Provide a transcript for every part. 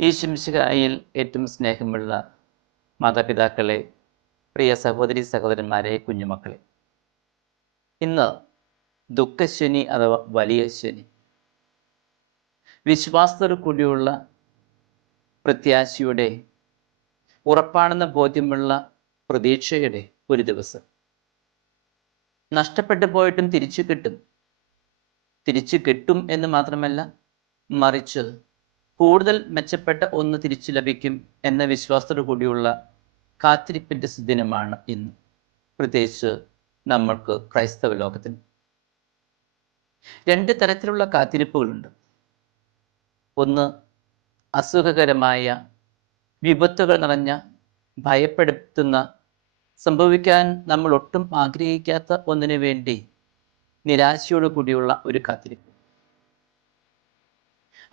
ഈശോമിശിഹായിൽ ഏറ്റവും സ്നേഹമുള്ള മാതാപിതാക്കളെ, പ്രിയ സഹോദരി സഹോദരന്മാരെ, കുഞ്ഞുമക്കളെ, ഇന്ന് ദുഃഖശനി അഥവാ വലിയ ശനി. വിശ്വാസത്തോടു കൂടിയുള്ള പ്രത്യാശയുടെ, ഉറപ്പാണെന്ന ബോധ്യമുള്ള പ്രതീക്ഷയുടെ ഒരു ദിവസം. നഷ്ടപ്പെട്ടു പോയിട്ടും തിരിച്ചു കിട്ടും എന്ന് മാത്രമല്ല, മറിച്ച് കൂടുതൽ മെച്ചപ്പെട്ട ഒന്ന് തിരിച്ചു ലഭിക്കും എന്ന വിശ്വാസത്തോടു കൂടിയുള്ള കാത്തിരിപ്പിൻ്റെ സുദിനമാണ് ഇന്ന്, പ്രത്യേകിച്ച് നമ്മൾക്ക് ക്രൈസ്തവ ലോകത്തിന്. രണ്ട് തരത്തിലുള്ള കാത്തിരിപ്പുകളുണ്ട്. ഒന്ന്, അസുഖകരമായ, വിപത്തുകൾ നിറഞ്ഞ, ഭയപ്പെടുത്തുന്ന, സംഭവിക്കാൻ നമ്മൾ ഒട്ടും ആഗ്രഹിക്കാത്ത ഒന്നിനു വേണ്ടി നിരാശയോടു കൂടിയുള്ള ഒരു കാത്തിരിപ്പ്.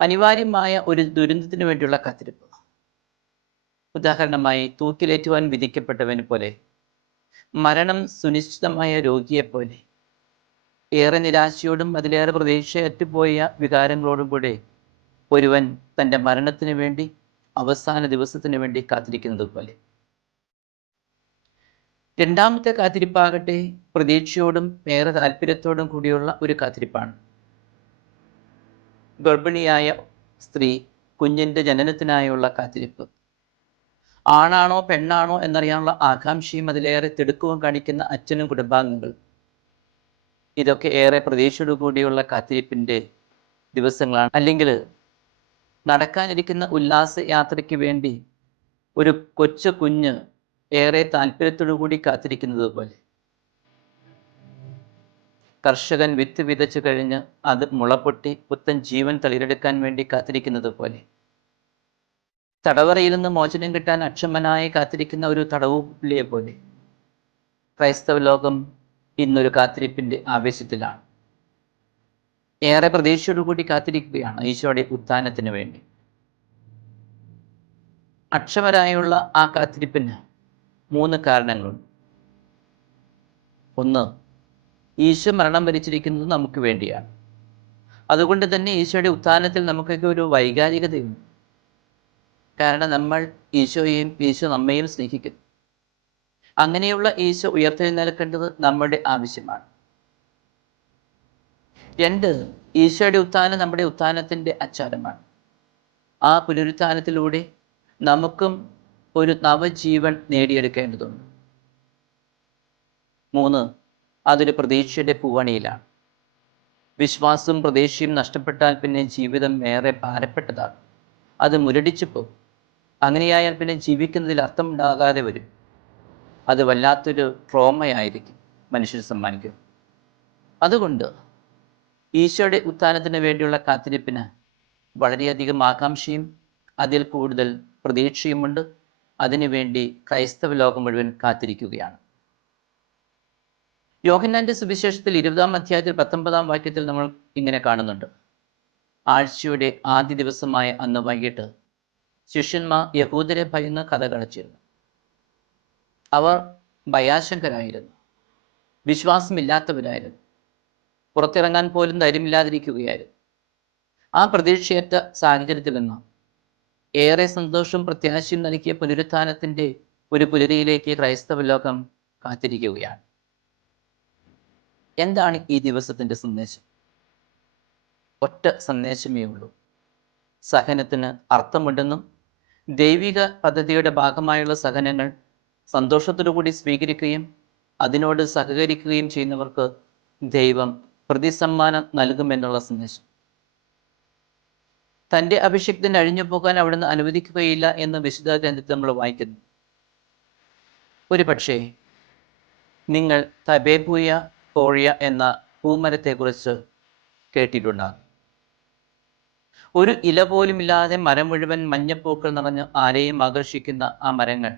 അനിവാര്യമായ ഒരു ദുരന്തത്തിന് വേണ്ടിയുള്ള കാത്തിരിപ്പ്. ഉദാഹരണമായി, തൂക്കിലേറ്റുവാൻ വിധിക്കപ്പെട്ടവന് പോലെ, മരണം സുനിശ്ചിതമായ രോഗിയെപ്പോലെ, ഏറെ നിരാശയോടും അതിലേറെ പ്രതീക്ഷയറ്റുപോയ വികാരങ്ങളോടും കൂടെ ഒരുവൻ തൻ്റെ മരണത്തിന് വേണ്ടി, അവസാന ദിവസത്തിന് വേണ്ടി കാത്തിരിക്കുന്നത് പോലെ. രണ്ടാമത്തെ കാത്തിരിപ്പാകട്ടെ പ്രതീക്ഷയോടും ഏറെ താല്പര്യത്തോടും കൂടിയുള്ള ഒരു കാത്തിരിപ്പാണ്. ഗർഭിണിയായ സ്ത്രീ കുഞ്ഞിൻ്റെ ജനനത്തിനായുള്ള കാത്തിരിപ്പ്. ആണാണോ പെണ്ണാണോ എന്നറിയാനുള്ള ആകാംക്ഷയും അതിലേറെ തിടുക്കവും കാണിക്കുന്ന അച്ഛനും കുടുംബാംഗങ്ങൾ. ഇതൊക്കെ ഏറെ പ്രതീക്ഷയോടു കൂടിയുള്ള കാത്തിരിപ്പിൻ്റെ ദിവസങ്ങളാണ്. അല്ലെങ്കിൽ നടക്കാനിരിക്കുന്ന ഉല്ലാസ യാത്രയ്ക്ക് വേണ്ടി ഒരു കൊച്ചു കുഞ്ഞ് ഏറെ താല്പര്യത്തോടു കൂടി കാത്തിരിക്കുന്നത് പോലെ. കർഷകൻ വിത്ത് വിതച്ചു കഴിഞ്ഞ് അത് മുളപൊട്ടി പുത്തൻ ജീവൻ തളിരെടുക്കാൻ വേണ്ടി കാത്തിരിക്കുന്നത് പോലെ. തടവറയിൽ നിന്ന് മോചനം കിട്ടാൻ അക്ഷമനായി കാത്തിരിക്കുന്ന ഒരു തടവുപുള്ളിയെ പോലെ. ക്രൈസ്തവ ലോകം ഇന്നൊരു കാത്തിരിപ്പിൻ്റെ ആവേശത്തിലാണ്. ഏറെ പ്രതീക്ഷയോടുകൂടി കാത്തിരിക്കുകയാണ് ഈശോയുടെ ഉത്ഥാനത്തിന് വേണ്ടി. അക്ഷമരായുള്ള ആ കാത്തിരിപ്പിന് 3 കാരണങ്ങളുണ്ട്. ഒന്ന്, ഈശോ മരണം വരിച്ചിരിക്കുന്നത് നമുക്ക് വേണ്ടിയാണ്. അതുകൊണ്ട് തന്നെ ഈശോയുടെ ഉത്ഥാനത്തിൽ നമുക്കൊക്കെ ഒരു വൈകാരികതയുണ്ട്. കാരണം നമ്മൾ ഈശോയെയും ഈശോ നമ്മയും സ്നേഹിക്കുന്നു. അങ്ങനെയുള്ള ഈശോ ഉയർത്തെഴുന്നേൽക്കേണ്ടത് നമ്മുടെ ആവശ്യമാണ്. 2, ഈശോയുടെ ഉത്ഥാനം നമ്മുടെ ഉത്ഥാനത്തിൻ്റെ അച്ചാരമാണ്. ആ പുനരുത്ഥാനത്തിലൂടെ നമുക്കും ഒരു നവജീവൻ നേടിയെടുക്കേണ്ടതുണ്ട്. 3, അതൊരു പ്രതീക്ഷയുടെ പൂവണിയിലാണ്. വിശ്വാസവും പ്രതീക്ഷയും നഷ്ടപ്പെട്ടാൽ പിന്നെ ജീവിതം ഏറെ ഭാരപ്പെട്ടതാണ്. അത് മുരടിച്ചു പോകും. അങ്ങനെയായാൽ പിന്നെ ജീവിക്കുന്നതിൽ അർത്ഥമുണ്ടാകാതെ വരും. അത് വല്ലാത്തൊരു ട്രോമയായിരിക്കും മനുഷ്യന് സമ്മാനിക്കും. അതുകൊണ്ട് ഈശോയുടെ ഉത്ഥാനത്തിന് വേണ്ടിയുള്ള കാത്തിരിപ്പിന് വളരെയധികം ആകാംക്ഷയും അതിൽ കൂടുതൽ പ്രതീക്ഷയുമുണ്ട്. അതിനുവേണ്ടി ക്രൈസ്തവ ലോകം മുഴുവൻ കാത്തിരിക്കുകയാണ്. യോഹന്നാന്റെ സുവിശേഷത്തിൽ 20-ാം അധ്യായത്തിൽ 19-ാം വാക്യത്തിൽ നമ്മൾ ഇങ്ങനെ കാണുന്നുണ്ട്. ആഴ്ചയുടെ ആദ്യ ദിവസമായ അന്ന് വൈകിട്ട് ശിഷ്യന്മാർ യഹൂദരെ ഭയന്ന് കഥ കടച്ചിരുന്നു. അവർ ഭയാശങ്കരായിരുന്നു, വിശ്വാസമില്ലാത്തവരായിരുന്നു, പുറത്തിറങ്ങാൻ പോലും ധൈര്യമില്ലാതിരിക്കുകയായിരുന്നു. ആ പ്രതീക്ഷയറ്റ സാഹചര്യത്തിൽ നിന്ന് ഏറെ സന്തോഷവും പ്രത്യാശയും നൽകിയ പുനരുത്ഥാനത്തിൻ്റെ ഒരു പുലരിയിലേക്ക് ക്രൈസ്തവ ലോകം കാത്തിരിക്കുകയാണ്. എന്താണ് ഈ ദിവസത്തിൻ്റെ സന്ദേശം? ഒറ്റ സന്ദേശമേ ഉള്ളൂ. സഹനത്തിന് അർത്ഥമുണ്ടെന്നും ദൈവിക പദ്ധതിയുടെ ഭാഗമായുള്ള സഹനങ്ങൾ സന്തോഷത്തോടുകൂടി സ്വീകരിക്കുകയും അതിനോട് സഹകരിക്കുകയും ചെയ്യുന്നവർക്ക് ദൈവം പ്രതിസമ്മാനം നൽകുമെന്നുള്ള സന്ദേശം. തൻ്റെ അഭിഷിക്തൻ അഴിഞ്ഞു പോകാൻ അവിടുന്ന് അനുവദിക്കുകയില്ല എന്ന് വിശുദ്ധ ഗ്രന്ഥത്തിൽ നമ്മൾ വായിക്കുന്നു. ഒരു പക്ഷേ നിങ്ങൾ തബേബൂയ കോഴിയ എന്ന പൂമരത്തെക്കുറിച്ച് കേട്ടിട്ടുണ്ടാകും. ഒരു ഇല പോലുമില്ലാതെ മരം മുഴുവൻ മഞ്ഞപ്പൂക്കൾ നിറഞ്ഞ് ആരെയും ആകർഷിക്കുന്ന ആ മരങ്ങൾ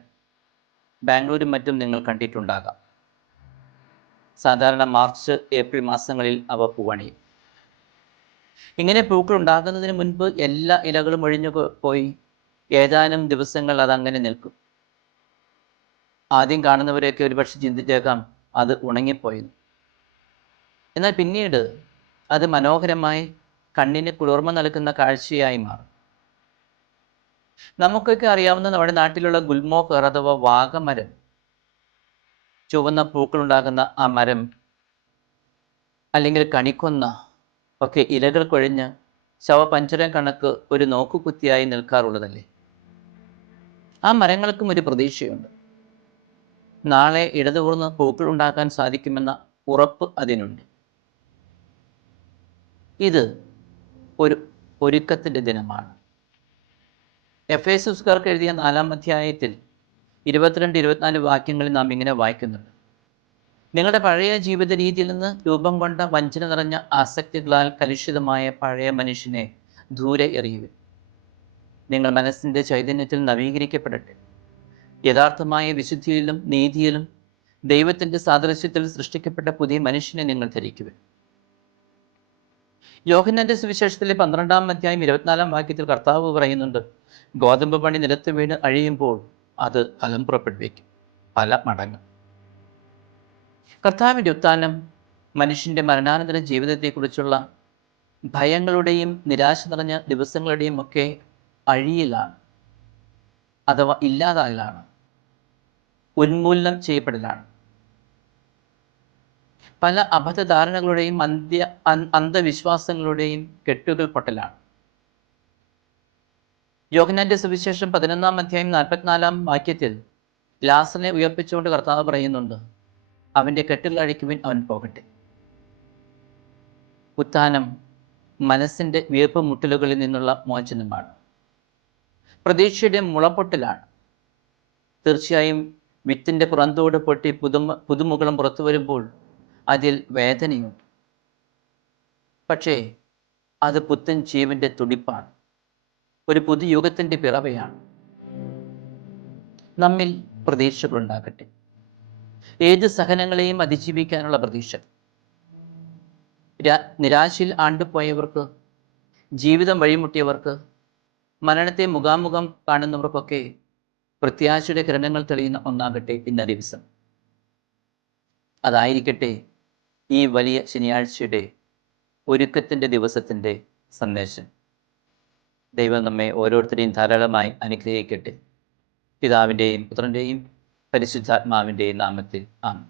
ബാംഗ്ലൂരും മറ്റും നിങ്ങൾ കണ്ടിട്ടുണ്ടാകാം. സാധാരണ മാർച്ച് ഏപ്രിൽ മാസങ്ങളിൽ അവ പൂവണിയും. ഇങ്ങനെ പൂക്കൾ ഉണ്ടാകുന്നതിന് മുൻപ് എല്ലാ ഇലകളും ഒഴിഞ്ഞു പോയി ഏതാനും ദിവസങ്ങൾ അതങ്ങനെ നിൽക്കും. ആദ്യം കാണുന്നവരെയൊക്കെ ഒരുപക്ഷെ ചിന്തിച്ചേക്കാം അത് ഉണങ്ങിപ്പോയെന്ന്. എന്നാൽ പിന്നീട് അത് മനോഹരമായി കണ്ണിന് കുളിർമ നൽകുന്ന കാഴ്ചയായി മാറും. നമുക്കൊക്കെ അറിയാവുന്ന നമ്മുടെ നാട്ടിലുള്ള ഗുൽമോഹർ അഥവാ വാഗമരം, ചുവന്ന പൂക്കളുണ്ടാകുന്ന ആ മരം, അല്ലെങ്കിൽ കണിക്കൊന്ന ഒക്കെ ഇലകൾ കൊഴിഞ്ഞ് ശവപഞ്ചരം കണക്ക് ഒരു നോക്കുകുത്തിയായി നിൽക്കാറുള്ളതല്ലേ. ആ മരങ്ങൾക്കും ഒരു പ്രതീക്ഷയുണ്ട്. നാളെ ഇടതൂർന്ന് പൂക്കൾ ഉണ്ടാക്കാൻ സാധിക്കുമെന്ന ഉറപ്പ് അതിനുണ്ട്. ഇത് ഒരു ഒരുക്കത്തിൻ്റെ ദിനമാണ്. എഫേസുസ്കാർക്ക് എഴുതിയ 4-ാം അധ്യായത്തിൽ 22-24 വാക്യങ്ങളിൽ നാം ഇങ്ങനെ വായിക്കുന്നുണ്ട്: നിങ്ങളുടെ പഴയ ജീവിത രീതിയിൽ നിന്ന് രൂപം കൊണ്ട വഞ്ചന നിറഞ്ഞ ആസക്തികളാൽ കലുഷിതമായ പഴയ മനുഷ്യനെ ദൂരെ എറിയുവിൻ. നിങ്ങൾ മനസ്സിൻ്റെ ചൈതന്യത്തിൽ നവീകരിക്കപ്പെടട്ടെ. യഥാർത്ഥമായ വിശുദ്ധിയിലും നീതിയിലും ദൈവത്തിൻ്റെ സാദൃശ്യത്തിൽ സൃഷ്ടിക്കപ്പെട്ട പുതിയ മനുഷ്യനെ നിങ്ങൾ ധരിക്കുവിൻ. യോഹന്നാന്റെ സുവിശേഷത്തിലെ 12-ാം അധ്യായം 24-ാം വാക്യത്തിൽ കർത്താവ് പറയുന്നുണ്ട്: ഗോതമ്പ് മണി നിലത്ത് വീണ് അഴിയുമ്പോൾ അത് ഫലം പുറപ്പെടുവിക്കും, പല മടങ്ങ്. കർത്താവിൻ്റെ ഉത്ഥാനം മനുഷ്യൻ്റെ മരണാനന്തര ജീവിതത്തെക്കുറിച്ചുള്ള ഭയങ്ങളുടെയും നിരാശ നിറഞ്ഞ ദിവസങ്ങളുടെയും ഒക്കെ അഴിയിലാണ്, അഥവാ ഇല്ലാതാകലാണ്, ഉന്മൂലനം ചെയ്യപ്പെടലാണ്. പല അബദ്ധധാരണകളുടെയും അന്ധവിശ്വാസങ്ങളുടെയും കെട്ടുകൾ പൊട്ടലാണ്. യോഹന്നാന്റെ സുവിശേഷം 11-ാം അധ്യായം 44-ാം വാക്യത്തിൽ ലാസറിനെ ഉയർപ്പിച്ചുകൊണ്ട് കർത്താവ് പറയുന്നുണ്ട്: അവൻ്റെ കെട്ടുകൾ അഴിക്കുവിൻ, അവൻ പോകട്ടെ. ഉത്ഥാനം മനസ്സിൻ്റെ വീർപ്പ് മുട്ടലുകളിൽ നിന്നുള്ള മോചനമാണ്, പ്രതീക്ഷയുടെ മുളപ്പൊട്ടലാണ്. തീർച്ചയായും വിത്തിൻ്റെ പുറന്തോട് പൊട്ടി പുതുമുകളം പുറത്തു വരുമ്പോൾ അതിൽ വേദനയുണ്ട്. പക്ഷേ അത് പുത്തൻ ജീവൻ്റെ തുടിപ്പാണ്, ഒരു പുതുയുഗത്തിൻ്റെ പിറവയാണ്. നമ്മിൽ പ്രതീക്ഷകളുണ്ടാകട്ടെ, ഏത് സഹനങ്ങളെയും അതിജീവിക്കാനുള്ള പ്രതീക്ഷ. നിരാശയിൽ ആണ്ടുപോയവർക്ക്, ജീവിതം വഴിമുട്ടിയവർക്ക്, മരണത്തെ മുഖാമുഖം കാണുന്നവർക്കൊക്കെ പ്രത്യാശയുടെ കിരണങ്ങൾ തെളിയുന്ന ഒന്നാകട്ടെ ഇന്ന ദിവസം. അതായിരിക്കട്ടെ ഈ വലിയ ശനിയാഴ്ചയുടെ ഒരുക്കത്തിൻ്റെ ദിവസത്തിൻ്റെ സന്ദേശം. ദൈവം നമ്മെ ഓരോരുത്തരെയും ധാരാളമായി അനുഗ്രഹിക്കട്ടെ. പിതാവിൻ്റെയും പുത്രൻ്റെയും പരിശുദ്ധാത്മാവിൻ്റെയും നാമത്തിൽ ആമേൻ.